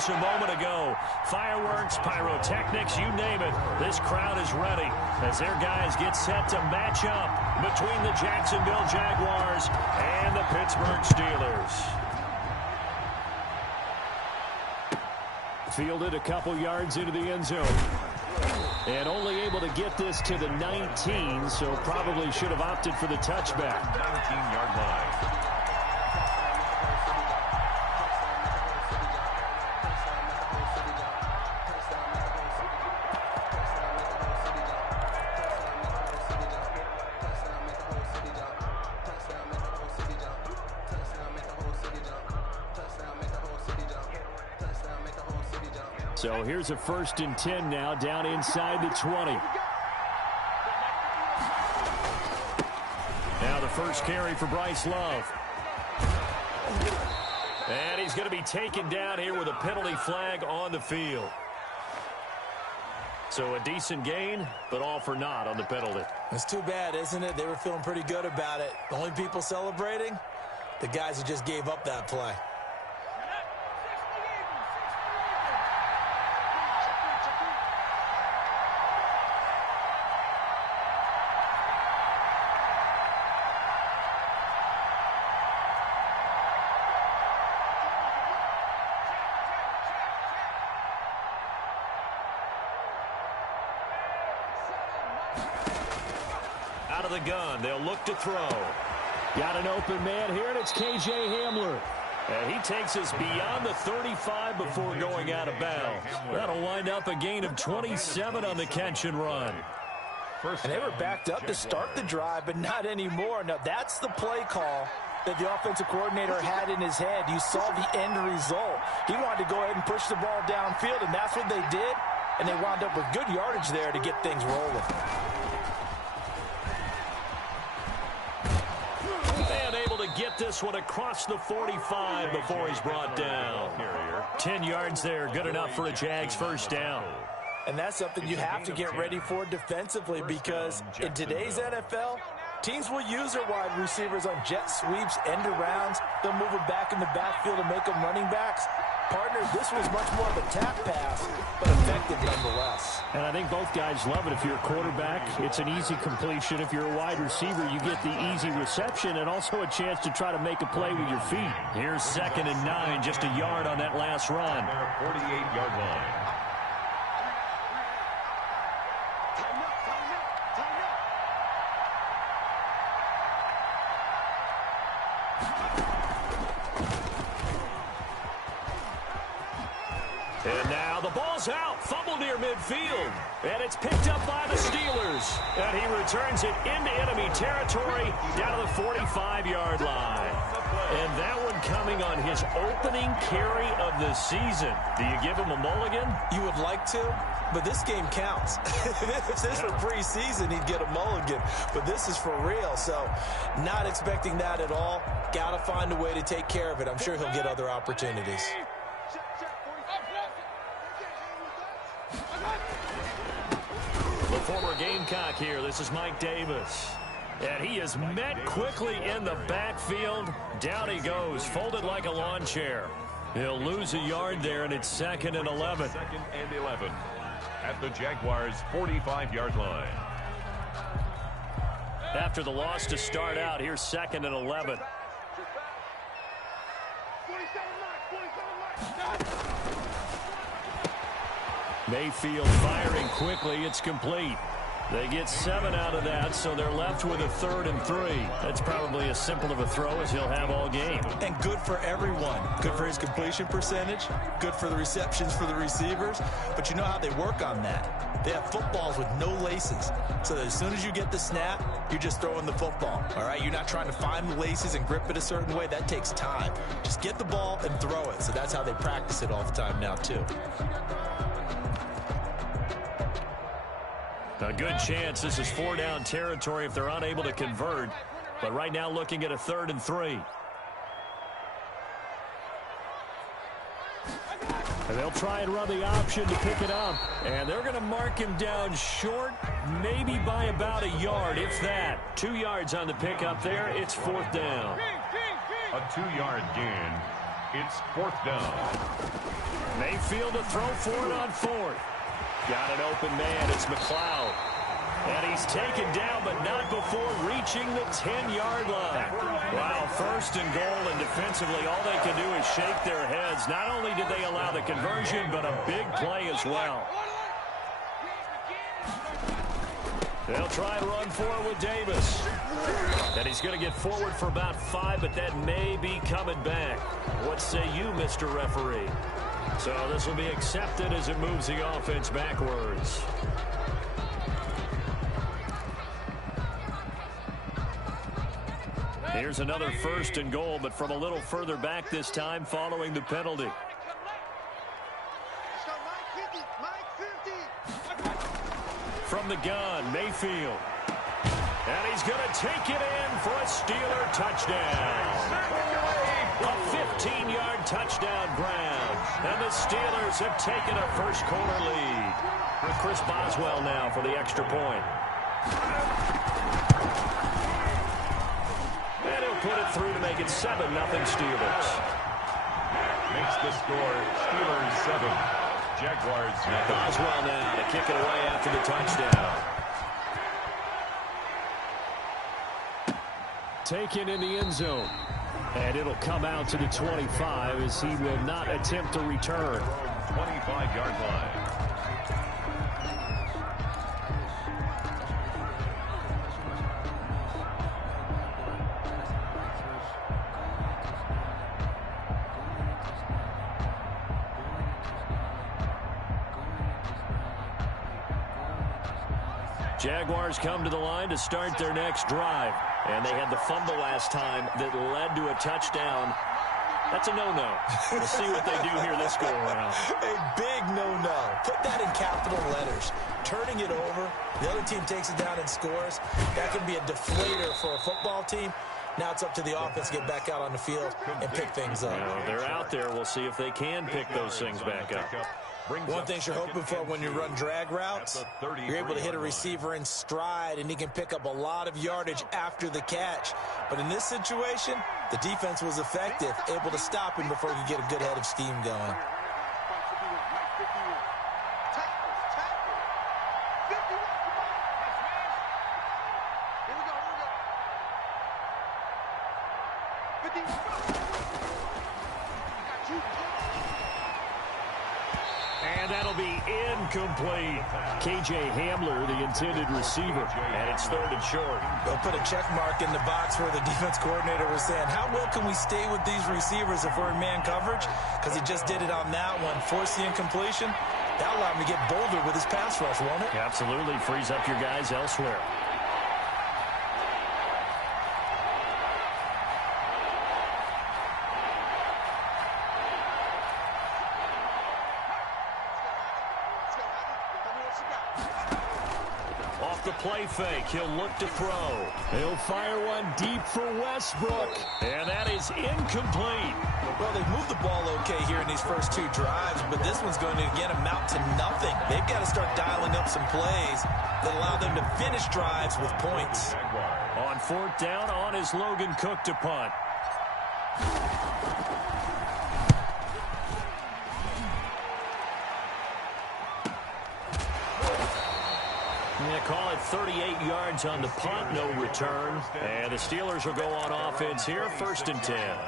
moments a moment ago. Fireworks, pyrotechnics, you name it. This crowd is ready as their guys get set to match up between the Jacksonville Jaguars and the Pittsburgh Steelers. Fielded a couple yards into the end zone. And only able to get this to the 19, so probably should have opted for the touchback. 19-yard line. So here's a 1st and 10 now, down inside the 20. Now the first carry for Bryce Love. And he's going to be taken down here with a penalty flag on the field. So a decent gain, but all for naught on the penalty. It's too bad, isn't it? They were feeling pretty good about it. The only people celebrating, the guys who just gave up that play. Out of the gun, they'll look to throw. Got an open man here, and it's K.J. Hamler. And he takes us beyond the 35 before going out of bounds. That'll wind up a gain of 27 on the catch and run. And they were backed up to start the drive, but not anymore. Now, that's the play call that the offensive coordinator had in his head. You saw the end result. He wanted to go ahead and push the ball downfield, and that's what they did. And they wound up with good yardage there to get things rolling. And able to get this one across the 45 before he's brought down. 10 yards there, good enough for a Jags first down. And that's something you have to get ready for defensively, because in today's NFL, teams will use their wide receivers on jet sweeps, end arounds. They'll move them back in the backfield and make them running backs. Partner, this was much more of a tap pass, but effective nonetheless. And I think both guys love it. If you're a quarterback, it's an easy completion. If you're a wide receiver, you get the easy reception and also a chance to try to make a play with your feet. Here's 2nd and 9, just a yard on that last run. 48-yard line. And now the ball's out, fumble near midfield, and it's picked up by the Steelers. And he returns it into enemy territory down to the 45-yard line. And that one coming on his opening carry of the season. Do you give him a mulligan? You would like to, but this game counts. If this were preseason, he'd get a mulligan, but this is for real. So not expecting that at all. Got to find a way to take care of it. I'm sure he'll get other opportunities. The former Gamecock here. This is Mike Davis. And he is met quickly in the backfield. Down he goes, folded like a lawn chair. He'll lose a yard there, and it's 2nd and 11. 2nd and 11 at the Jaguars' 45-yard line. After the loss to start out, here's 2nd and 11. Mayfield firing quickly. It's complete. They get 7 out of that, so they're left with a 3rd and 3. That's probably as simple of a throw as he'll have all game. And good for everyone. Good for his completion percentage. Good for the receptions for the receivers. But you know how they work on that. They have footballs with no laces. So that as soon as you get the snap, you're just throwing the football. All right? You're not trying to find the laces and grip it a certain way. That takes time. Just get the ball and throw it. So that's how they practice it all the time now, too. A good chance this is 4-down territory if they're unable to convert. But right now looking at a 3rd and 3. And they'll try and run the option to pick it up. And they're going to mark him down short, maybe by about a yard, if that. 2 yards on the pickup there. It's 4th down. A 2-yard gain It's 4th down. Mayfield to throw for it on 4th. Got an open man. It's McLeod. And he's taken down, but not before reaching the 10-yard line. Wow, 1st and goal, and defensively, all they can do is shake their heads. Not only did they allow the conversion, but a big play as well. They'll try and run for it with Davis. And he's going to get forward for about 5, but that may be coming back. What say you, Mr. Referee? So this will be accepted as it moves the offense backwards. Here's another 1st and goal, but from a little further back this time following the penalty. From the gun, Mayfield. And he's going to take it in for a Steeler touchdown. A 15-yard touchdown grab. And the Steelers have taken a first-quarter lead. Chris Boswell now for the extra point. And he'll put it through to make it 7-0 Steelers. Makes the score Steelers 7. Jaguars nothing. Boswell now to kick it away after the touchdown. Taken in the end zone. And it'll come out to the 25 as he will not attempt to return. 25-yard line. Jaguars come to the line to start their next drive. And they had the fumble last time that led to a touchdown. That's a no-no. We'll see what they do here this go-around. A big no-no. Put that in capital letters. Turning it over, the other team takes it down and scores. That can be a deflator for a football team. Now it's up to the offense to get back out on the field and pick things up. They're out there. We'll see if they can pick those things back up. One thing you're hoping for when you run drag routes, you're able to hit a receiver in stride, and he can pick up a lot of yardage after the catch. But in this situation, the defense was effective, able to stop him before he could get a good head of steam going. And that'll be incomplete. K.J. Hamler, the intended receiver. And it's 3rd and short. They'll put a check mark in the box where the defense coordinator was saying, how well can we stay with these receivers if we're in man coverage? Because he just did it on that one. Force the incompletion. That'll allow him to get bolder with his pass rush, won't it? Absolutely. Frees up your guys elsewhere. The play fake. He'll look to throw. He'll fire one deep for Westbrook. And that is incomplete. Well, they've moved the ball okay here in these first 2 drives, but this one's going to, again, amount to nothing. They've got to start dialing up some plays that allow them to finish drives with points. On 4th down, on is Logan Cook to punt. Call it 38 yards on the punt, no return. And the Steelers will go on offense here, 1st and 10.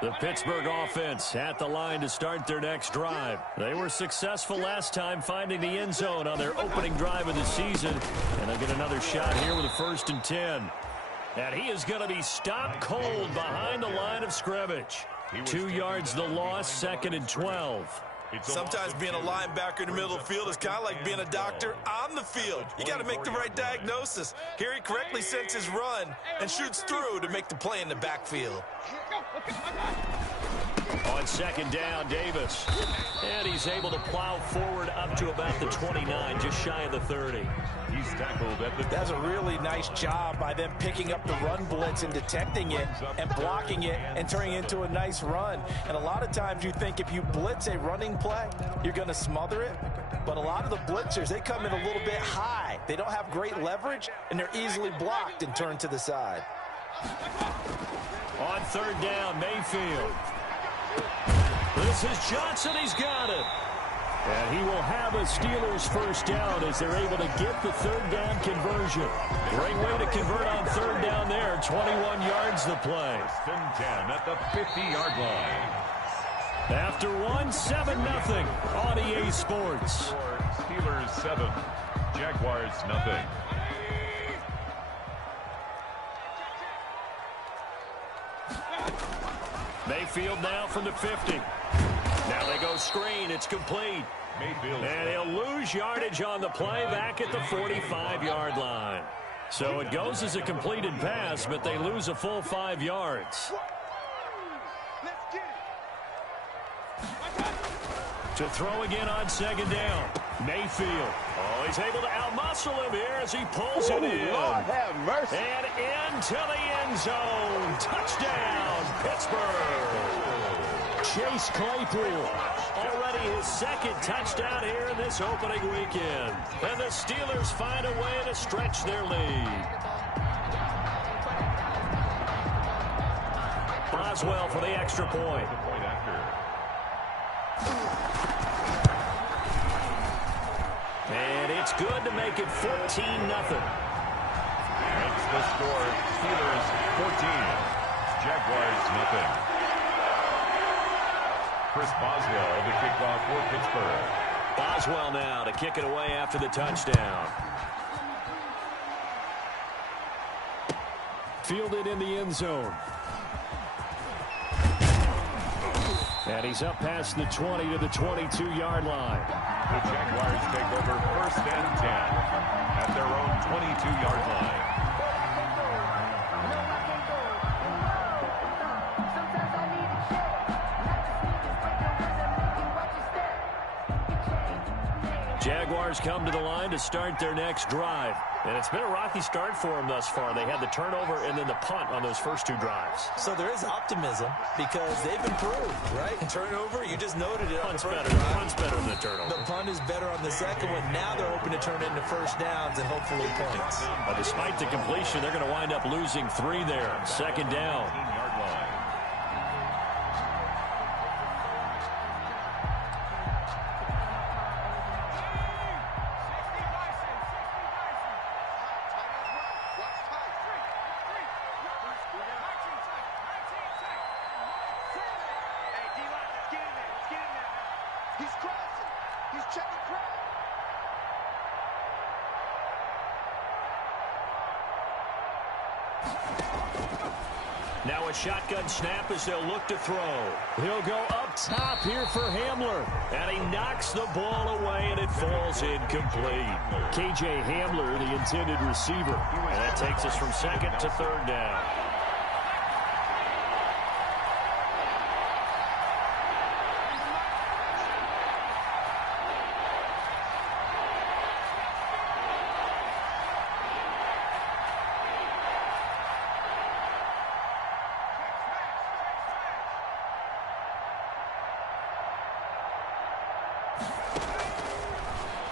The Pittsburgh offense at the line to start their next drive. They were successful last time finding the end zone on their opening drive of the season. And they'll get another shot here with a 1st and 10. And he is going to be stopped cold behind the line of scrimmage. 2 yards the loss, 2nd and 12. Sometimes being a linebacker in the middle of the field is kind of like being a doctor on the field. You got to make the right diagnosis. Here he correctly senses run and shoots through to make the play in the backfield. On second down, Davis. And he's able to plow forward up to about the 29, just shy of the 30. He's tackled at the... That's a really nice job by them picking up the run blitz and detecting it and blocking it and turning it into a nice run. And a lot of times you think if you blitz a running play, you're going to smother it. But a lot of the blitzers, they come in a little bit high. They don't have great leverage, and they're easily blocked and turned to the side. On third down, Mayfield. This is Johnson. He's got it. And he will have a Steelers first down as they're able to get the third down conversion. Great way to convert on third down there. 21 yards the play. 10 at the 50-yard line. After 7-0 on EA Sports. Steelers 7, Jaguars nothing. Mayfield now from the 50. Now they go screen. It's complete. Mayfield. And he'll lose yardage on the play back at the 45-yard line. So it goes as a completed pass, but they lose a full 5 yards. To throw again on second down. Mayfield. Oh, he's able to outmuscle him here as he pulls it in. Lord have mercy. And into the end zone. Touchdown, Pittsburgh. Chase Claypool. Already his second touchdown here in this opening weekend. And the Steelers find a way to stretch their lead. Boswell for the extra point. And it's good to make it 14-0. Makes the score. Steelers 14, Jaguars nothing. Chris Boswell to kick off for Pittsburgh. Boswell now to kick it away after the touchdown. Fielded in the end zone. And he's up past the 20 to the 22-yard line. The Jaguars take over first and 10 at their own 22-yard line. Jaguars come to the line to start their next drive. And it's been a rocky start for them thus far. They had the turnover and then the punt on those first two drives. So there is optimism because they've improved, right? Turnover, you just noted it. Punt's better. Punt's better than the turnover. The punt is better on the second one. Now they're hoping to turn it into first downs and hopefully points. But despite the completion, they're going to wind up losing 3 there. Second down. 18-yard line. Now a shotgun snap as they'll look to throw. He'll go up top here for Hamler. And he knocks the ball away, and it falls incomplete. KJ Hamler, the intended receiver. And that takes us from second to third down.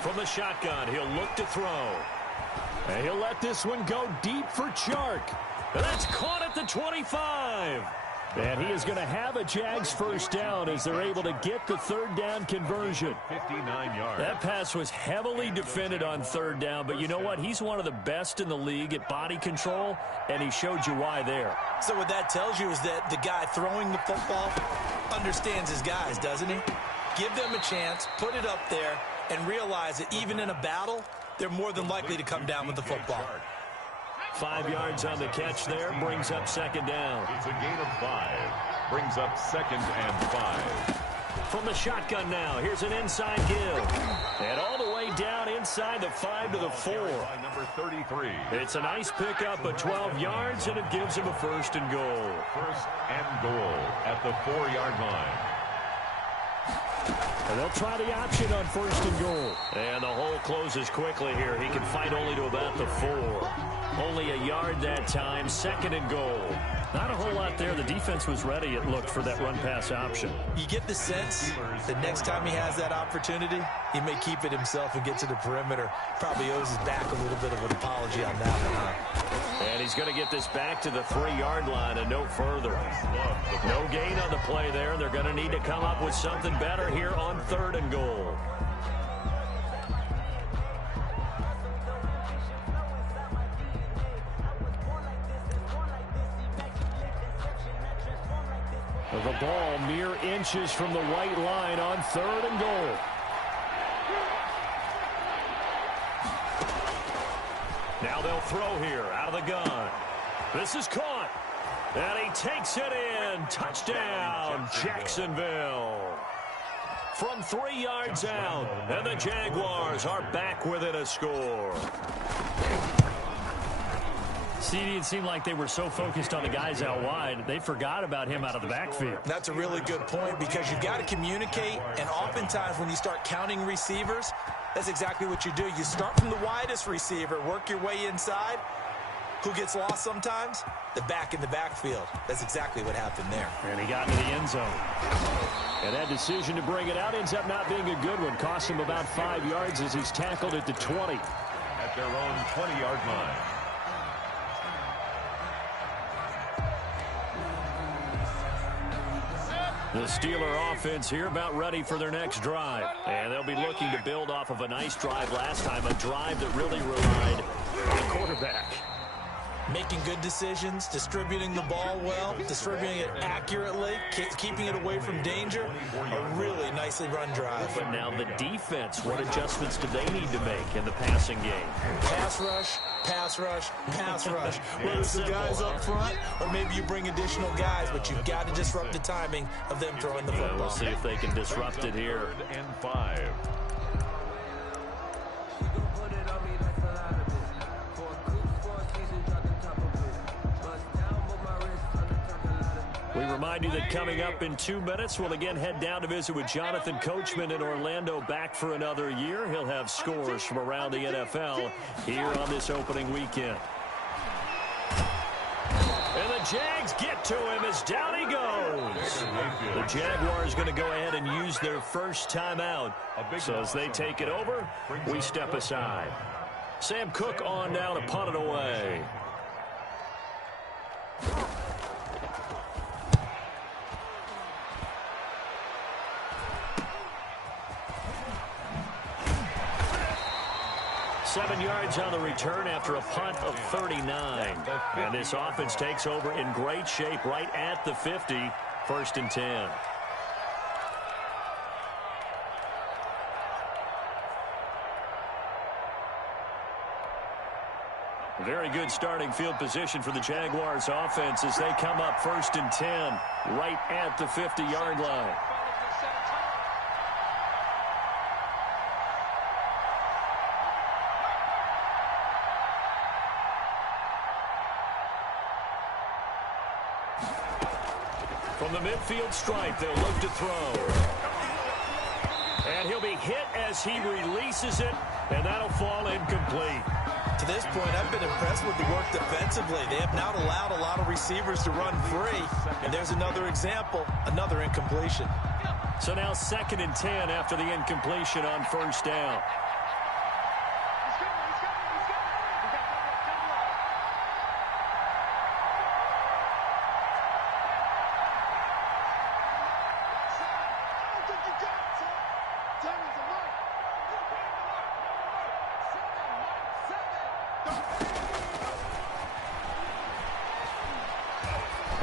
From the shotgun, he'll look to throw. And he'll let this one go deep for Chark. And that's caught at the 25. And he is going to have a Jags first down as they're able to get the third down conversion. 59 yards. That pass was heavily defended on third down, but you know what? He's one of the best in the league at body control, and he showed you why there. So what that tells you is that the guy throwing the football understands his guys, doesn't he? Give them a chance, put it up there, and realize that even in a battle, they're more than likely to come down with the football. 5 yards on the catch there, brings up second down. It's a gain of 5. Brings up second and 5. From the shotgun now, here's an inside give. And all the way down inside the 5 to the 4. By number 33. It's a nice pickup of 12 yards, and it gives him a 1st and goal. 1st and goal at the 4-yard line. And they'll try the option on 1st and goal. And the hole closes quickly here. He can fight only to about the 4. Only a yard that time. 2nd and goal. Not a whole lot there. The defense was ready, it looked, for that run-pass option. You get the sense that next time he has that opportunity, he may keep it himself and get to the perimeter. Probably owes his back a little bit of an apology on that one, huh? And he's going to get this back to the 3-yard line and no further. No gain on the play there. They're going to need to come up with something better here on 3rd and goal. The ball mere inches from the white line on 3rd and goal. Now they'll throw here out of the gun. This is caught. And he takes it in. Touchdown, Jacksonville. From 3 yards out. And the Jaguars are back within a score. CD, it seemed like they were so focused on the guys out wide, they forgot about him out of the backfield. That's a really good point, because you've got to communicate, and oftentimes when you start counting receivers, that's exactly what you do. You start from the widest receiver, work your way inside. Who gets lost sometimes? The back in the backfield. That's exactly what happened there. And he got into the end zone. And that decision to bring it out ends up not being a good one. Cost him about 5 yards as he's tackled at the 20. At their own 20-yard line. The Steeler offense here about ready for their next drive. And they'll be looking to build off of a nice drive last time, a drive that really relied on the quarterback. Making good decisions, distributing the ball well, distributing it accurately, keeping it away from danger. A really nicely run drive. But now the defense, what adjustments do they need to make in the passing game? Pass rush, pass rush, pass rush. Whether it's the guys up front or maybe you bring additional guys, but you've got to disrupt the timing of them throwing the football. We'll see if they can disrupt it here. 3rd and 5. We remind you that coming up in 2 minutes, we'll again head down to visit with Jonathan Coachman in Orlando, back for another year. He'll have scores from around the NFL here on this opening weekend. And the Jags get to him as down he goes. The Jaguars going to go ahead and use their first timeout. So as they take it over, we step aside. Sam Cook on now to punt it away. Seven yards on the return after a punt of 39. And this offense takes over in great shape right at the 50. 1st and 10. Very good starting field position for the Jaguars offense as they come up 1st and 10 right at the 50-yard line. From the midfield stripe, they'll look to throw. And he'll be hit as he releases it, and that'll fall incomplete. To this point, I've been impressed with the work defensively. They have not allowed a lot of receivers to run free. And there's another example, another incompletion. So now 2nd and 10 after the incompletion on 1st down.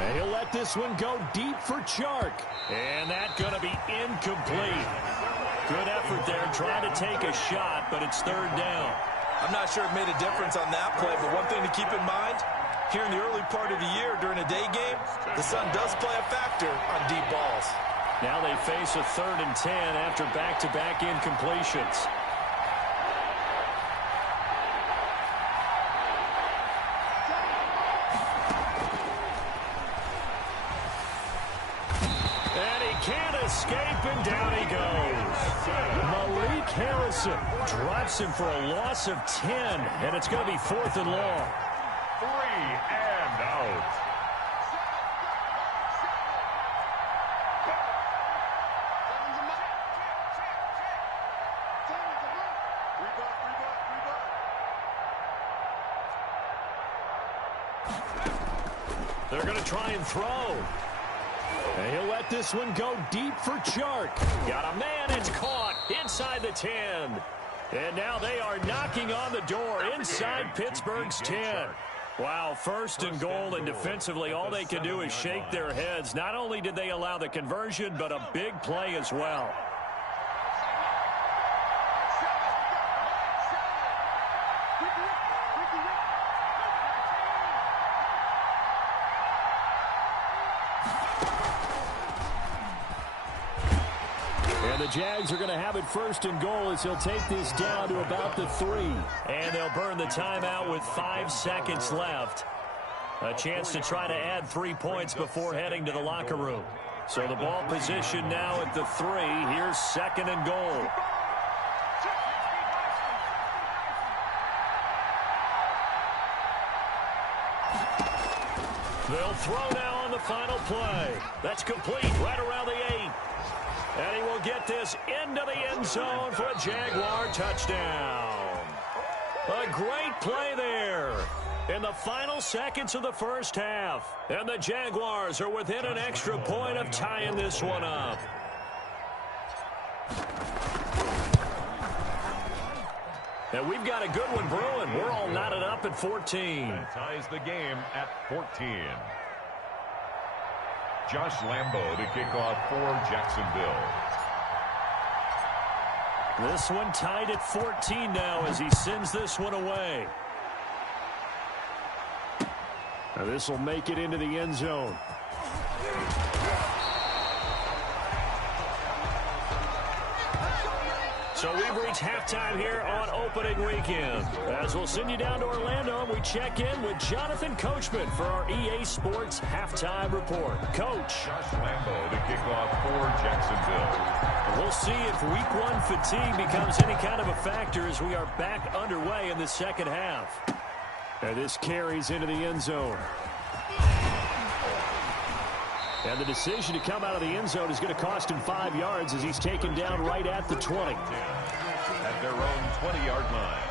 And he'll let this one go deep for Chark. And that's going to be incomplete. Good effort there trying to take a shot, but it's 3rd down. I'm not sure it made a difference on that play, but one thing to keep in mind, here in the early part of the year during a day game, the sun does play a factor on deep balls. Now they face a 3rd and 10 after back-to-back incompletions. escape, and down he goes. Malik Harrison drops him for a loss of 10, and it's going to be 4th and long. 3 and out. They're going to try and throw. And he'll let this one go deep for Chark. Got a man, it's caught inside the 10. And now they are knocking on the door inside Pittsburgh's 10. Wow, 1st and goal, and defensively all they can do is shake their heads. Not only did they allow the conversion, but a big play as well. And the Jags are going to have it 1st and goal as he'll take this down to about the 3. And they'll burn the timeout with 5 seconds left. A chance to try to add 3 points before heading to the locker room. So the ball position now at the 3. Here's 2nd and goal. They'll throw now on the final play. That's complete right around the 8. And he will get this into the end zone for a Jaguar touchdown. A great play there in the final seconds of the first half. And the Jaguars are within an extra point of tying this one up. And we've got a good one brewing. We're all knotted up at 14. That ties the game at 14. Josh Lambo to kick off for Jacksonville. This one tied at 14 now as he sends this one away. Now this will make it into the end zone. So we've reached halftime here on opening weekend. As we'll send you down to Orlando, and we check in with Jonathan Coachman for our EA Sports Halftime Report. Coach. Josh Lambo to kick off for Jacksonville. We'll see if Week 1 fatigue becomes any kind of a factor as we are back underway in the second half. And this carries into the end zone. And the decision to come out of the end zone is going to cost him 5 yards as he's taken down right at the 20. At their own 20-yard line.